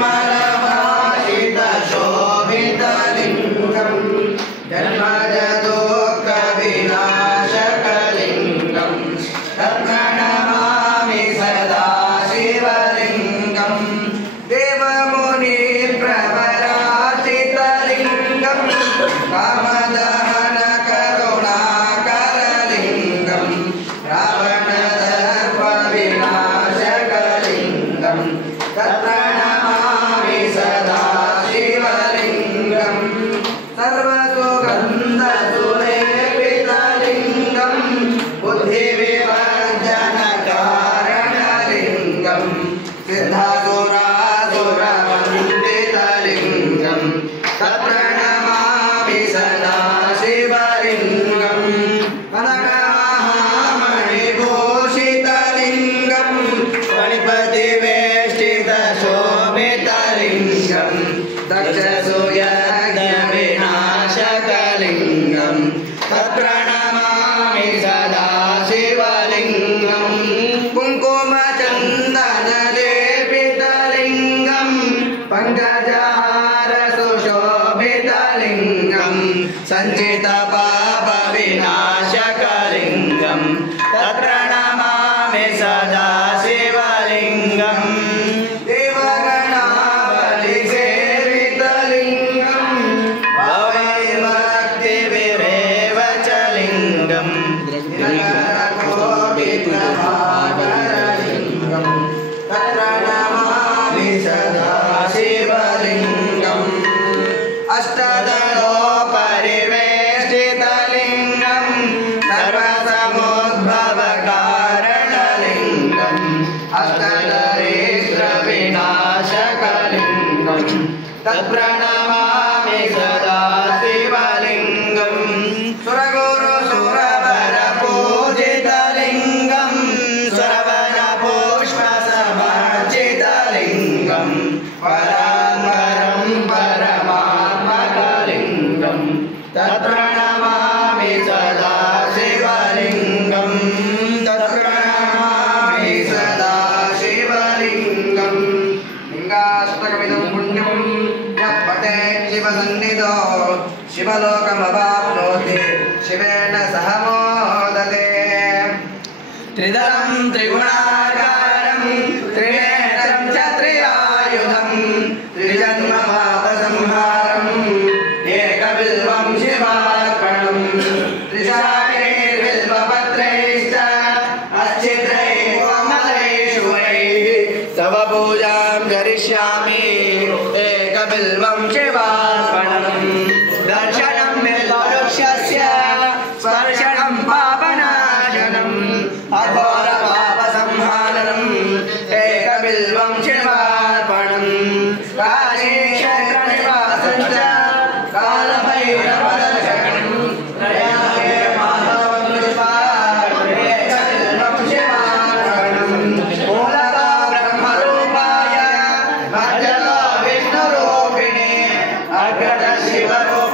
निर्मलभाषितशोभितलिङ्गं जन्मजदुःखविनाशकलिङ्गं तत्प्रणमामि सदा शिवलिङ्गं देवमुनिप्रवराचितलिङ्गं कामदहनकरुणाकरलिङ्गं रावणदर्पविनाशकलिङ्गं तत्प्रणमामि सदा शिवलिङ्गं सर्वसुगन्धसुलेपितलिङ्गं बुद्धिविवर्जनकारणलिङ्गं सिद्धासुरासुरवन्दितलिङ्गं तत्प्रणमामि सदा शिवलिङ्गं कनकमहामणिभूषितलिङ्गं फणिपतिवेष्टितशोभितलिङ्गं दक्षसूयज्ञविनाशकलिङ्गं तत्प्रणमामि सदा शिवलिङ्गं कुङ्कुमचन्दनलेपितलिङ्गं पङ्कजहारसुशोभितलिङ्गं सञ्चितपापविनाशकलिङ्गं तत्प्रणमामि सदा शिवलिङ्गं देवगणावलिसेवितलिङ्गं भवैर्भक्तिभिरेव च लिङ्गं दिनकरकोटिप्रभाकरलिङ्गं तत्प्रणमामि सदा शिवलिङ्गम् अष्टदलोपरिवेष्टितलिङ्गं सर्वसमुद्भवकारणलिङ्गं अष्टदरिद्रविनाशकलिङ्गं तत्प्रणमामि सदा शिवलिङ्गं सुरगुरुसुरवरपूजितलिङ्गं सुरवरपुष्पसमर्चितलिङ्गं परात्परं परमात्मकलिङ्गं तत्प्रणमामि सदा शिवलिङ्गं तत्प्रणमामि सदा शिवलिङ्गं लिङ्गाष्टकमिदं पुण्यं यः पठेत् शिवसन्निधौ शिवलोकमवाप्नोति शिवेन सह मोदते त्रिदलं त्रिगुणाकारं त्रिनेत्रं च त्रिआयुधं त्रिजन्मपापसंहारम् एकबिल्वं शिवार्पणं त्रिशाखैर्बिल्वपत्रैश्च अच्छिद्रैः कोमलैषु वैः तव पूजां करिष्यामि एकबिल्वं शिवार्पणं दर्शनं बिल्ववृक्षस्य स्पर्शनं पापनाशनम् अघोरपापसंहारम् एकबिल्वं शिवार्पणं काशीक्षेत्रनिवासं च कालभैरवदर्शनं प्रयागे माधवं एकबिल्वं शिवार्पणं मूलतो ब्रह्मरूपाय मध्यतो विष्णुरूपिणे अग्रज शिवरूप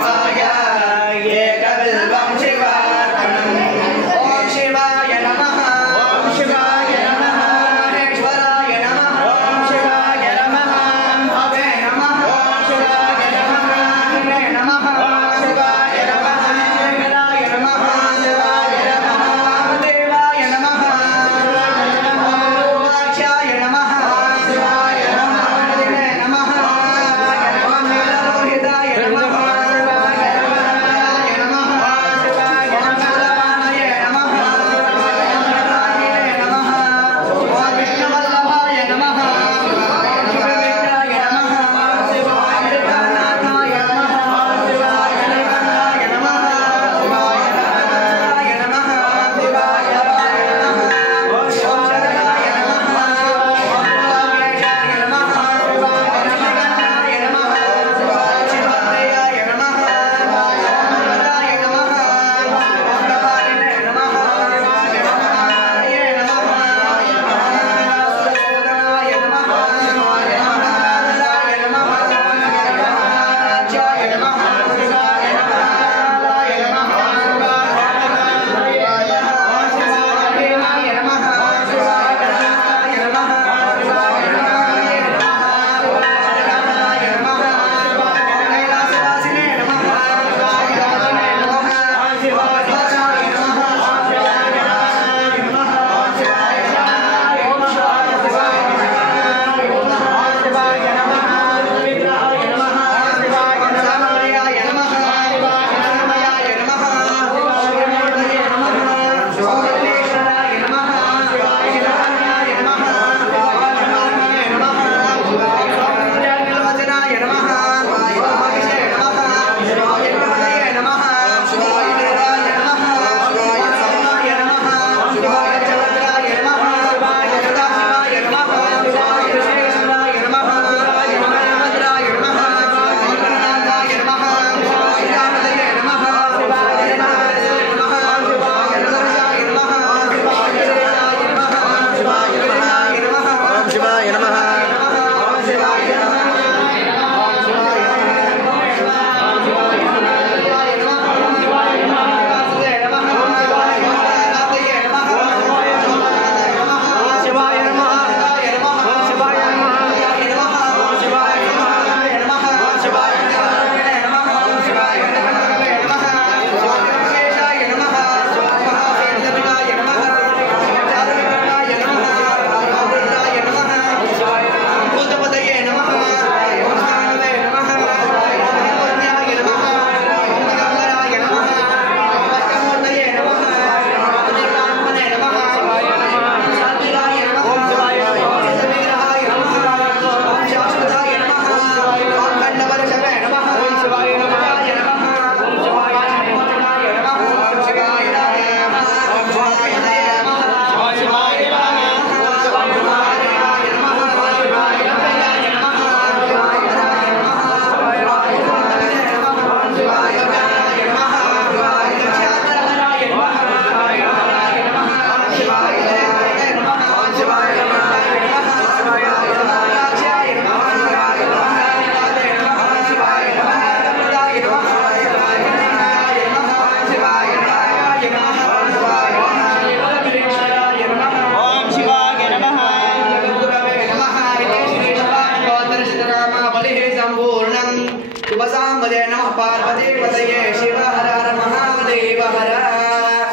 पार्वती पतये शिव हर हर महादेव हर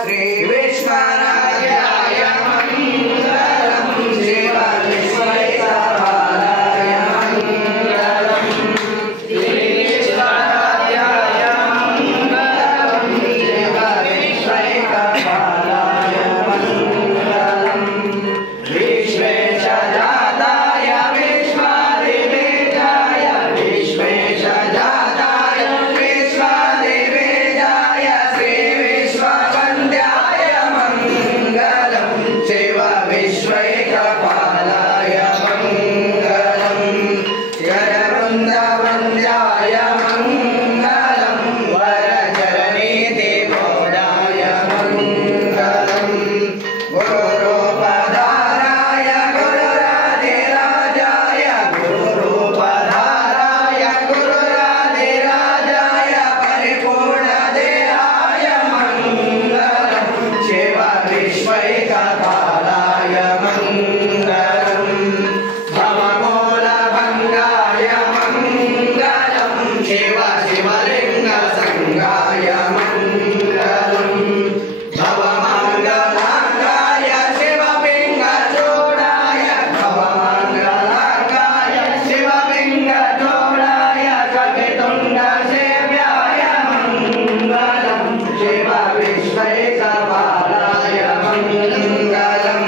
श्री विश्वनाथाय मंगलम शिव विश्वेश्वराय मंगलम श्री विश्वनाथाय मंगलम शिव विश्वेश्वराय मंगलम विश्वेशजाताय विश्वदेवेजाय विश्वेशजाताय विश्वदेवेजाय श्री विश्ववन्द्याय मंगलम शिव विश्वैकपालाय मंगलम गणवृन्दवन्द्याय मंगलम वरचरणीतिगौडाय मंगलम गुरुरूपधाराय गुरुराधिराजाय गुरुरूपधाराय गुरुराधिराजाय परिपूर्णदेहाय मंगलम शिव विश्वैकपालाय मंगलम भवमूलभङ्गाय मंगलम शिव शिवलिङ्गसङ्गाय मंगलम भवमङ्गलाङ्गाय शिवपिङ्गचूडाय भवमङ्गलाङ्गाय शिवपिङ्गचूडाय कवितुण्डसेव्याय मंगलम शिव विश्वैकपालाय मंगलम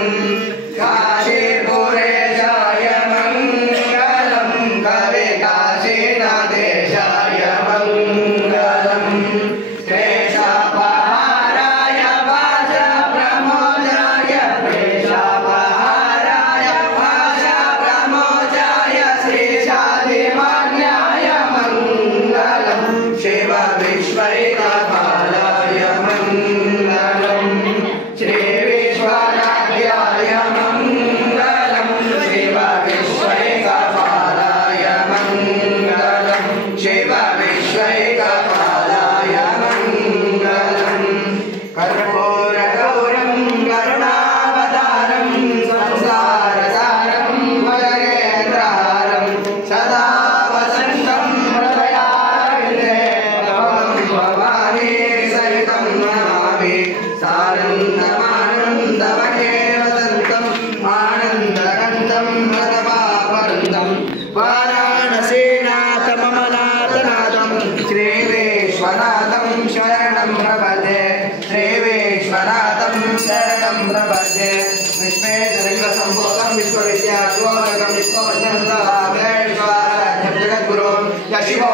काशीपुरेशाय मंगलम कवि काशीनाथेशाय मंगलम क्लेशापहाराय भाषाप्रमोदाय क्लेशापहाराय भाषाप्रमोदाय श्रीशादिमान्याय मंगलम शिव विश्वैकपालाय मंगलम श्री विश्वनाथाय मंगलम शिव विश्वैकपालाय मंगलम शिव विश्वैकपालाय मंगलम कर्पूरगौरं करुणावतारं संसारसारं भजगेन्द्रहारं सदा वसन्तं हृदयारविन्दे भवं भवानी सहितं नमामि सानन्दमानन्दमहे वसन्तम् आनन्दगन्धं हरपापरन्दं वाराणसीनाथ मम नाथनाथं श्रीविश्वनाथं शरणं प्रपद्ये श्रीविश्वनाथं शरणं प्रपद्ये विश्वेश्वरलिङ्गसम्भूतं विश्वविद्याद्योतकं विश्ववशन्तरामेश्वराध्यं जगद्गुरुं यशिवो